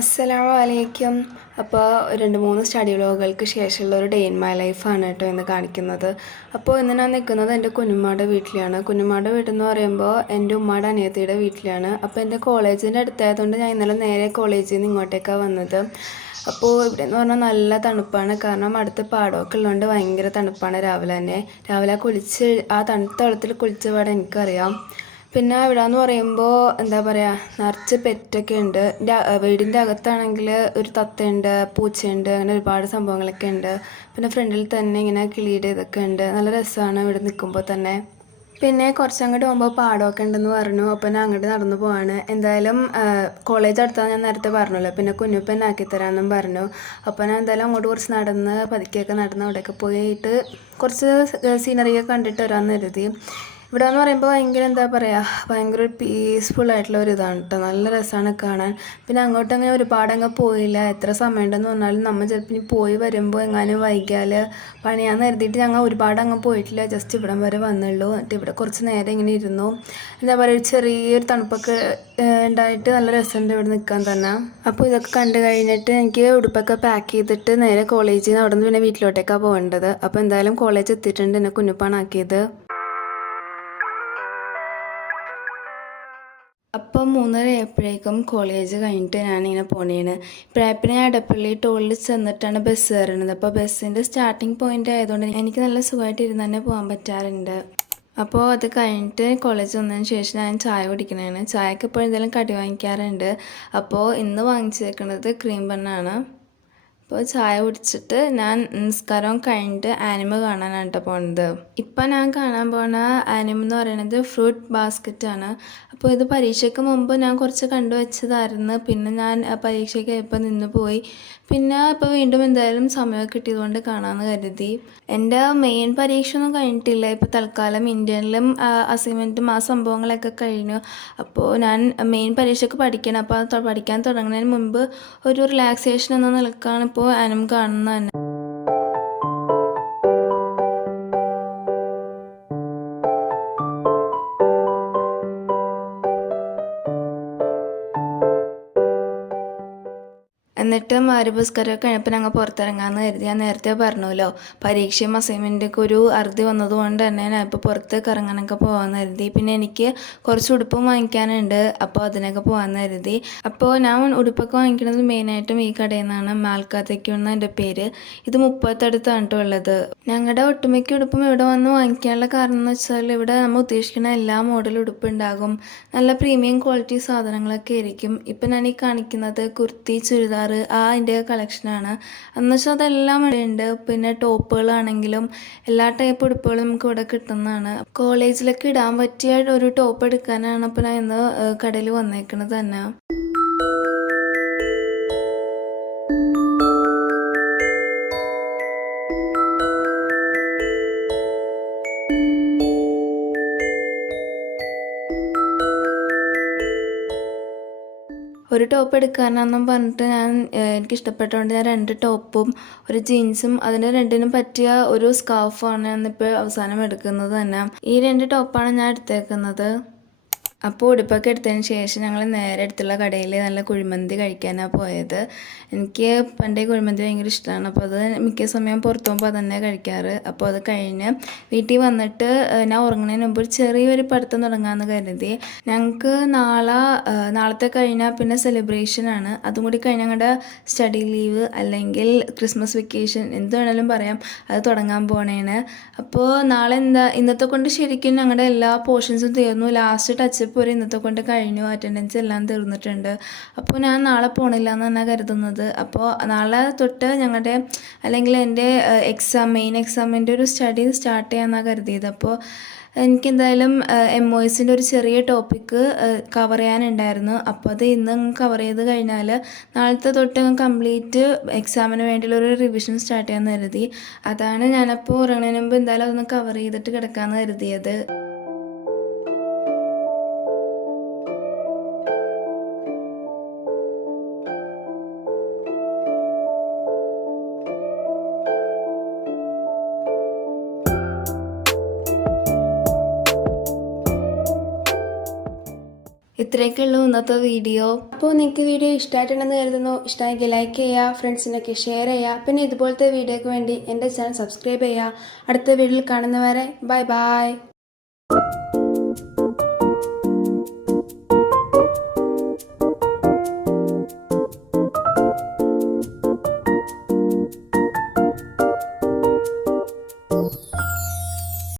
അസ്സലാമു അലൈക്കും. അപ്പോൾ 2-3 സ്റ്റഡി വ്ലോഗുകൾക്ക് ശേഷമുള്ള ഒരു ഡേ ഇൻ മൈ ലൈഫാണ് കേട്ടോ ഇന്ന് കാണിക്കുന്നത്. അപ്പോൾ ഇന്ന് ഞാൻ നിൽക്കുന്നത് എൻ്റെ കുഞ്ഞുമ്മയുടെ വീട്ടിലാണ്. കുഞ്ഞുമ്മയുടെ വീടെന്ന് പറയുമ്പോൾ എൻ്റെ ഉമ്മയുടെ അനിയത്തിയുടെ വീട്ടിലാണ്. അപ്പോൾ എൻ്റെ കോളേജിൻ്റെ അടുത്തായതുകൊണ്ട് ഞാൻ ഇന്നലെ നേരെ കോളേജിൽ നിന്ന് ഇങ്ങോട്ടേക്കാണ് വന്നത്. അപ്പോൾ ഇവിടെ എന്ന് പറഞ്ഞാൽ നല്ല തണുപ്പാണ്. കാരണം അടുത്ത് പാടമൊക്കെ ഉള്ളതുകൊണ്ട് ഭയങ്കര തണുപ്പാണ്. രാവിലെ കുളിച്ച് ആ തണുത്ത വെള്ളത്തിൽ കുളിച്ച പാടെ എനിക്കറിയാം. പിന്നെ ഇവിടെ എന്ന് പറയുമ്പോൾ എന്താ പറയുക, നിറച്ച് പെറ്റൊക്കെ ഉണ്ട്. വീടിൻ്റെ അകത്താണെങ്കിൽ ഒരു തത്തയുണ്ട്, പൂച്ചയുണ്ട്, അങ്ങനെ ഒരുപാട് സംഭവങ്ങളൊക്കെ ഉണ്ട്. പിന്നെ ഫ്രണ്ടിൽ തന്നെ ഇങ്ങനെ കിളിയുടെ ഇതൊക്കെ ഉണ്ട്. നല്ല രസമാണ് ഇവിടെ നിൽക്കുമ്പോൾ തന്നെ. പിന്നെ കുറച്ചങ്ങോട്ട് പോകുമ്പോൾ പാടമൊക്കെ ഉണ്ടെന്ന് പറഞ്ഞു. അപ്പോൾ ഞാൻ അങ്ങോട്ട് നടന്നു പോവാണ്. എന്തായാലും കോളേജ് അടുത്താന്ന് ഞാൻ നേരത്തെ പറഞ്ഞല്ലോ. പിന്നെ കുഞ്ഞുപ്പൻ ആക്കിത്തരാമെന്നും പറഞ്ഞു. അപ്പോൾ ഞാൻ എന്തായാലും അങ്ങോട്ട് കുറച്ച് നടന്ന് പതുക്കെയൊക്കെ നടന്ന് അവിടെയൊക്കെ പോയിട്ട് കുറച്ച് സീനറിയൊക്കെ കണ്ടിട്ട് വരാമെന്ന് കരുതി. ഇവിടെ എന്ന് പറയുമ്പോൾ ഭയങ്കര എന്താ പറയുക, ഭയങ്കര ഒരു പീസ്ഫുള്ളായിട്ടുള്ള ഒരു ഇതാണ് കേട്ടോ. നല്ല രസമാണ് കാണാൻ. പിന്നെ അങ്ങോട്ട് അങ്ങനെ ഒരുപാടങ്ങ് പോയില്ല. എത്ര സമയം ഉണ്ടെന്ന് പറഞ്ഞാലും നമ്മൾ ചിലപ്പോൾ ഇനി പോയി വരുമ്പോൾ എങ്ങാനും വൈകിയാൽ പണിയാന്ന് കരുതിയിട്ട് ഞങ്ങൾ ഒരുപാട് അങ്ങ് പോയിട്ടില്ല. ജസ്റ്റ് ഇവിടം വരെ വന്നുള്ളൂ. എന്നിട്ട് ഇവിടെ കുറച്ച് നേരം ഇങ്ങനെ ഇരുന്നു. എന്താ പറയുക, ചെറിയൊരു തണുപ്പൊക്കെ ഉണ്ടായിട്ട് നല്ല രസമുണ്ട് ഇവിടെ നിൽക്കാൻ തന്നെ. അപ്പോൾ ഇതൊക്കെ കണ്ടു കഴിഞ്ഞിട്ട് എനിക്ക് ഉടുപ്പൊക്കെ പാക്ക് ചെയ്തിട്ട് നേരെ കോളേജിൽ നിന്ന് അവിടെ നിന്ന് പിന്നെ വീട്ടിലോട്ടേക്കാണ് പോകേണ്ടത്. അപ്പോൾ എന്തായാലും കോളേജ് എത്തിയിട്ടുണ്ട്. എന്നെ കുഞ്ഞുപ്പാണ് ആക്കിയത്. അപ്പം 3:30 ആയപ്പോഴേക്കും കോളേജ് കഴിഞ്ഞിട്ട് ഞാനിങ്ങനെ പോണേണ്. പ്രായപ്പിനെ അടപ്പള്ളി ടോളിൽ ചെന്നിട്ടാണ് ബസ് കയറുന്നത്. അപ്പോൾ ബസ്സിൻ്റെ സ്റ്റാർട്ടിങ് പോയിൻ്റ് ആയതുകൊണ്ട് എനിക്ക് നല്ല സുഖമായിട്ട് ഇരുന്ന് തന്നെ പോകാൻ പറ്റാറുണ്ട്. അപ്പോൾ അത് കഴിഞ്ഞിട്ട് കോളേജ് വന്നതിന് ശേഷം ഞാൻ ചായ കുടിക്കണതാണ്. ചായക്ക് ഇപ്പോൾ എന്തെങ്കിലും കടി വാങ്ങിക്കാറുണ്ട്. അപ്പോൾ ഇന്ന് വാങ്ങിച്ചേക്കുന്നത് ക്രീം ബണ്ണാണ്. അപ്പോൾ ചായ കുടിച്ചിട്ട് ഞാൻ നിസ്കാരം കഴിഞ്ഞിട്ട് ആനിമ കാണാനാണ് കേട്ടോ പോകുന്നത്. ഇപ്പം ഞാൻ കാണാൻ പോണ ആനിമ എന്ന് പറയുന്നത് ഫ്രൂട്ട് ബാസ്ക്കറ്റാണ്. അപ്പോൾ ഇത് പരീക്ഷയ്ക്ക് മുമ്പ് ഞാൻ കുറച്ച് കണ്ടുവച്ചതായിരുന്നു. പിന്നെ ഞാൻ പരീക്ഷയ്ക്ക് ഇപ്പോൾ നിന്ന് പോയി. പിന്നെ ഇപ്പോൾ വീണ്ടും എന്തായാലും സമയമൊക്കെ കിട്ടിയതുകൊണ്ട് കാണാമെന്ന് കരുതി. എൻ്റെ മെയിൻ പരീക്ഷ ഒന്നും കഴിഞ്ഞിട്ടില്ല. ഇപ്പോൾ തൽക്കാലം ഇന്ത്യനിലും അസൈൻമെൻറ്റും ആ സംഭവങ്ങളൊക്കെ കഴിഞ്ഞു. അപ്പോൾ ഞാൻ മെയിൻ പരീക്ഷയ്ക്ക് പഠിക്കണം. അപ്പോൾ അത് പഠിക്കാൻ തുടങ്ങുന്നതിന് മുൻപ് ഒരു റിലാക്സേഷൻ എന്ന നിലക്കാണ് ഇപ്പോൾ ആനിമ കാണുന്നത് തന്നെ. എന്നിട്ട് മരുപുസ്കാരമൊക്കെ കഴിഞ്ഞപ്പോൾ ഞങ്ങൾ പുറത്തിറങ്ങാമെന്ന് കരുതി. ഞാൻ നേരത്തെ പറഞ്ഞല്ലോ, പരീക്ഷയും അസൈൻമെൻറ്റൊക്കെ ഒരു അറുതി വന്നതുകൊണ്ട് തന്നെ ഞാൻ ഇപ്പോൾ പുറത്തേക്ക് ഇറങ്ങാനൊക്കെ പോകാമെന്ന് കരുതി. പിന്നെ എനിക്ക് കുറച്ച് ഉടുപ്പും വാങ്ങിക്കാനുണ്ട്. അപ്പോൾ അതിനൊക്കെ പോകാമെന്ന് കരുതി. അപ്പോൾ ഞാൻ ഉടുപ്പൊക്കെ വാങ്ങിക്കുന്നത് മെയിനായിട്ടും ഈ കടയിൽ നിന്നാണ്. മാൽക്കാത്തേക്ക് എന്ന എൻ്റെ പേര്. ഇത് 30 അടുത്താണ് കേട്ടോ ഉള്ളത്. ഞങ്ങളുടെ ഒട്ടുമിക്ക ഉടുപ്പും ഇവിടെ വന്ന് വാങ്ങിക്കാനുള്ള കാരണം എന്ന് വെച്ചാൽ ഇവിടെ നമ്മൾ ഉദ്ദേശിക്കുന്ന എല്ലാ മോഡൽ ഉടുപ്പുണ്ടാകും. നല്ല പ്രീമിയം ക്വാളിറ്റി സാധനങ്ങളൊക്കെ ആയിരിക്കും. ഇപ്പം ഞാൻ ഈ കാണിക്കുന്നത് കുർത്തി, ചുരിദാർ അതിൻ്റെ കളക്ഷനാണ്. എന്ന് വെച്ചാൽ അതെല്ലാം ഇവിടെ ഉണ്ട്. പിന്നെ ടോപ്പുകളാണെങ്കിലും എല്ലാ ടൈപ്പ് ഉടുപ്പുകളും നമുക്ക് ഇവിടെ കിട്ടുന്നതാണ്. കോളേജിലൊക്കെ ഇടാൻ പറ്റിയ ഒരു ടോപ്പ് എടുക്കാനാണ് അപ്പോൾ ഞാൻ ഇന്ന് കടയിൽ വന്നേക്കുന്നത് തന്നെ. ഒരു ടോപ്പ് എടുക്കാനാണെന്നും പറഞ്ഞിട്ട് എനിക്ക് ഇഷ്ടപ്പെട്ടതുകൊണ്ട് ഞാൻ 2 ടോപ്പും ഒരു ജീൻസും അതിന് രണ്ടിനും പറ്റിയ ഒരു സ്കാർഫാണ് ഞാനിപ്പോൾ അവസാനം എടുക്കുന്നത് തന്നെ. ഈ 2 ടോപ്പാണ് ഞാൻ എടുത്തേക്കുന്നത്. അപ്പോൾ ഉടുപ്പൊക്കെ എടുത്തതിന് ശേഷം ഞങ്ങൾ നേരെ അടുത്തുള്ള കടയിൽ നല്ല കുഴിമന്തി കഴിക്കാനാണ് പോയത്. എനിക്ക് പണ്ടേ കുഴിമന്തി ഭയങ്കര ഇഷ്ടമാണ്. അപ്പോൾ അത് മിക്ക സമയം പുറത്ത് പോകുമ്പോൾ അതന്നെ കഴിക്കാറ്. അപ്പോൾ അത് കഴിഞ്ഞ് വീട്ടിൽ വന്നിട്ട് ഞാൻ ഉറങ്ങുന്നതിന് മുമ്പ് ചെറിയൊരു പഠിത്തം തുടങ്ങാമെന്ന് കരുതി. ഞങ്ങൾക്ക് നാളത്തെ കഴിഞ്ഞാൽ പിന്നെ സെലിബ്രേഷനാണ്. അതും കൂടി കഴിഞ്ഞ് ഞങ്ങളുടെ സ്റ്റഡി ലീവ് അല്ലെങ്കിൽ ക്രിസ്മസ് വെക്കേഷൻ എന്ത് വേണമെങ്കിലും പറയാം, അത് തുടങ്ങാൻ പോണേണ്. അപ്പോൾ നാളെ ഇന്നത്തെ കൊണ്ട് ശരിക്കും ഞങ്ങളുടെ എല്ലാ പോർഷൻസും തീർന്നു. ലാസ്റ്റ് ടച്ചപ്പ് വരെ ഇന്നത്തെ കൊണ്ട് കഴിഞ്ഞു. അറ്റൻഡൻസ് എല്ലാം തീർന്നിട്ടുണ്ട്. അപ്പോൾ ഞാൻ നാളെ പോകണില്ല എന്ന് തന്നെ കരുതുന്നത്. അപ്പോൾ നാളെ തൊട്ട് ഞങ്ങളുടെ അല്ലെങ്കിൽ എൻ്റെ മെയിൻ എക്സാമിൻ്റെ ഒരു സ്റ്റഡി സ്റ്റാർട്ട് ചെയ്യാമെന്നാണ് കരുതിയത്. അപ്പോൾ എനിക്കെന്തായാലും MOSൻ്റെ ഒരു ചെറിയ ടോപ്പിക്ക് കവർ ചെയ്യാനുണ്ടായിരുന്നു. അപ്പോൾ അത് ഇന്ന് കവർ ചെയ്ത് കഴിഞ്ഞാൽ നാളത്തെ തൊട്ട് കംപ്ലീറ്റ് എക്സാമിന് വേണ്ടിയുള്ളൊരു റിവിഷൻ സ്റ്റാർട്ട് ചെയ്യാമെന്ന് കരുതി. അതാണ് ഞാനപ്പോൾ ഉറങ്ങുന്നതിന് മുമ്പ് എന്തായാലും അതൊന്ന് കവർ ചെയ്തിട്ട് കിടക്കാമെന്ന് കരുതിയത്. ഇത്രയൊക്കെ ഉള്ളൂ ഇന്നത്തെ വീഡിയോ. അപ്പോൾ നിങ്ങൾക്ക് വീഡിയോ ഇഷ്ടമായിട്ടുണ്ടെന്ന് കരുതുന്നു. ഇഷ്ടമായെങ്കിൽ ലൈക്ക് ചെയ്യുക, ഫ്രണ്ട്സിനൊക്കെ ഷെയർ ചെയ്യുക. പിന്നെ ഇതുപോലത്തെ വീഡിയോയ്ക്ക് വേണ്ടി എൻ്റെ ചാനൽ സബ്സ്ക്രൈബ് ചെയ്യുക. അടുത്ത വീഡിയോയിൽ കാണുന്നവരെ ബൈ ബൈ.